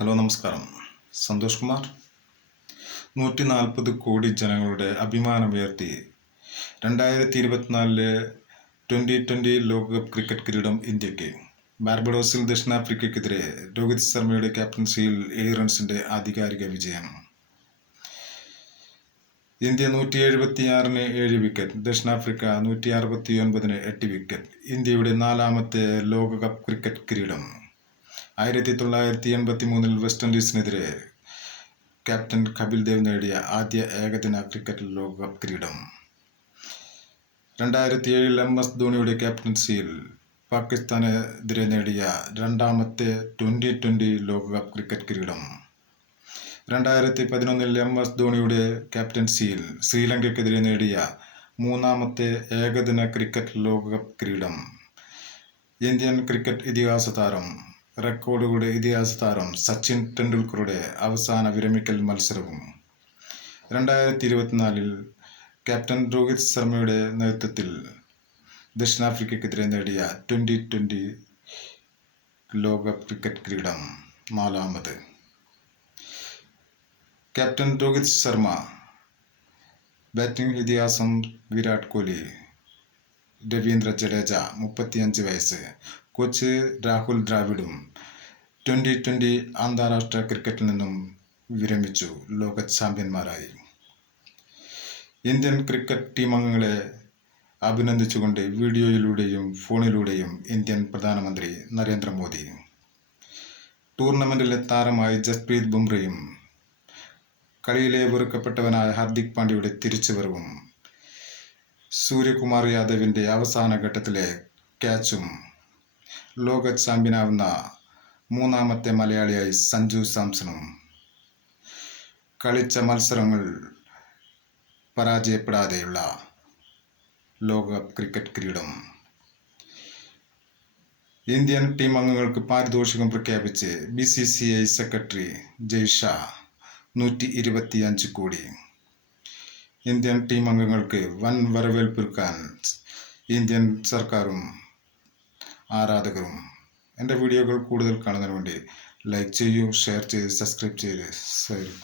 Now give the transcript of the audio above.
Hello നമസ്കാരം. സന്തോഷ് കുമാർ. നൂറ്റി നാൽപ്പത് കോടി ജനങ്ങളുടെ അഭിമാനമുയർത്തി രണ്ടായിരത്തി ഇരുപത്തിനാലിലെ ട്വന്റി ട്വന്റി ലോകകപ്പ് ക്രിക്കറ്റ് കിരീടം ഇന്ത്യയ്ക്ക് ബാർബഡോസിൽ ദക്ഷിണാഫ്രിക്കയ്ക്കെതിരെ രോഹിത് ശർമ്മയുടെ ക്യാപ്റ്റൻസിയിൽ ഏഴ് റൺസിന്റെ ആധികാരിക വിജയം. ഇന്ത്യ നൂറ്റി എഴുപത്തിയാറിന് ഏഴ് വിക്കറ്റ് ദക്ഷിണാഫ്രിക്ക നൂറ്റി അറുപത്തി ഒൻപതിന് എട്ട് വിക്കറ്റ് ഇന്ത്യയുടെ നാലാമത്തെ ലോകകപ്പ് ക്രിക്കറ്റ് കിരീടം. ആയിരത്തി തൊള്ളായിരത്തി എൺപത്തി മൂന്നിൽ വെസ്റ്റ് ഇൻഡീസിനെതിരെ ക്യാപ്റ്റൻ കപിൽ ദേവ് നേടിയ ആദ്യ ഏകദിന ക്രിക്കറ്റ് ലോകകപ്പ് കിരീടം. രണ്ടായിരത്തി ഏഴിൽ എം എസ് ധോണിയുടെ ക്യാപ്റ്റൻസിയിൽ പാകിസ്ഥാനെതിരെ നേടിയ രണ്ടാമത്തെ ട്വന്റി ട്വന്റി ലോകകപ്പ് ക്രിക്കറ്റ് കിരീടം. രണ്ടായിരത്തി പതിനൊന്നിൽ എം എസ് ധോണിയുടെ ക്യാപ്റ്റൻസിയിൽ ശ്രീലങ്കയ്ക്കെതിരെ നേടിയ മൂന്നാമത്തെ ഏകദിന ക്രിക്കറ്റ് ലോകകപ്പ് കിരീടം. ഇന്ത്യൻ ക്രിക്കറ്റ് ഇതിഹാസ താരം റെക്കോർഡുകളുടെ ഇതിഹാസ താരം സച്ചിൻ ടെണ്ടുൽക്കറുടെ അവസാന വിരമിക്കൽ മത്സരവും. രണ്ടായിരത്തി ഇരുപത്തിനാലിൽ ക്യാപ്റ്റൻ രോഹിത് ശർമ്മയുടെ നേതൃത്വത്തിൽ ദക്ഷിണാഫ്രിക്കയ്ക്കെതിരെ നേടിയ ട്വന്റി ട്വന്റി ലോക ക്രിക്കറ്റ് കിരീടം നാലാമത്. ക്യാപ്റ്റൻ രോഹിത് ശർമ്മ ബാറ്റിംഗ് ഇതിഹാസം വിരാട് കോഹ്ലി രവീന്ദ്ര ജഡേജ മുപ്പത്തിയഞ്ച് വയസ്സ് കോച്ച് രാഹുൽ ദ്രാവിഡും ട്വന്റി ട്വന്റി അന്താരാഷ്ട്ര ക്രിക്കറ്റിൽ നിന്നും വിരമിച്ചു ലോക ചാമ്പ്യന്മാരായി. ഇന്ത്യൻ ക്രിക്കറ്റ് ടീം അംഗങ്ങളെ അഭിനന്ദിച്ചുകൊണ്ട് വീഡിയോയിലൂടെയും ഫോണിലൂടെയും ഇന്ത്യൻ പ്രധാനമന്ത്രി നരേന്ദ്രമോദി. ടൂർണമെന്റിലെ താരമായി ജസ്പ്രീത് ബുംറയും കളിയിലെ വെറുക്കപ്പെട്ടവനായ ഹാർദിക് പാണ്ഡ്യയുടെ തിരിച്ചുവരവും സൂര്യകുമാർ യാദവിന്റെ അവസാന ഘട്ടത്തിലെ ക്യാച്ചും ലോക ചാമ്പ്യനാവുന്ന മൂന്നാമത്തെ മലയാളിയായി സഞ്ജു സാംസണും കളിച്ച മത്സരങ്ങൾ പരാജയപ്പെടാതെയുള്ള ലോകകപ്പ് ക്രിക്കറ്റ് കിരീടം. ഇന്ത്യൻ ടീം അംഗങ്ങൾക്ക് പാരിതോഷികം പ്രഖ്യാപിച്ച് B C C I secretary Jay Shah നൂറ്റി ഇരുപത്തിയഞ്ച് കോടി. ഇന്ത്യൻ ടീം അംഗങ്ങൾക്ക് വൻ വരവേൽപ്പിക്കാൻ ഇന്ത്യൻ സർക്കാരും ആരാധകരും. എന്റെ വീഡിയോകൾ കൂടുതൽ കാണുന്നതിന് വേണ്ടി ലൈക്ക് ചെയ്യൂ ഷെയർ ചെയ്യൂ സബ്സ്ക്രൈബ് സേവ്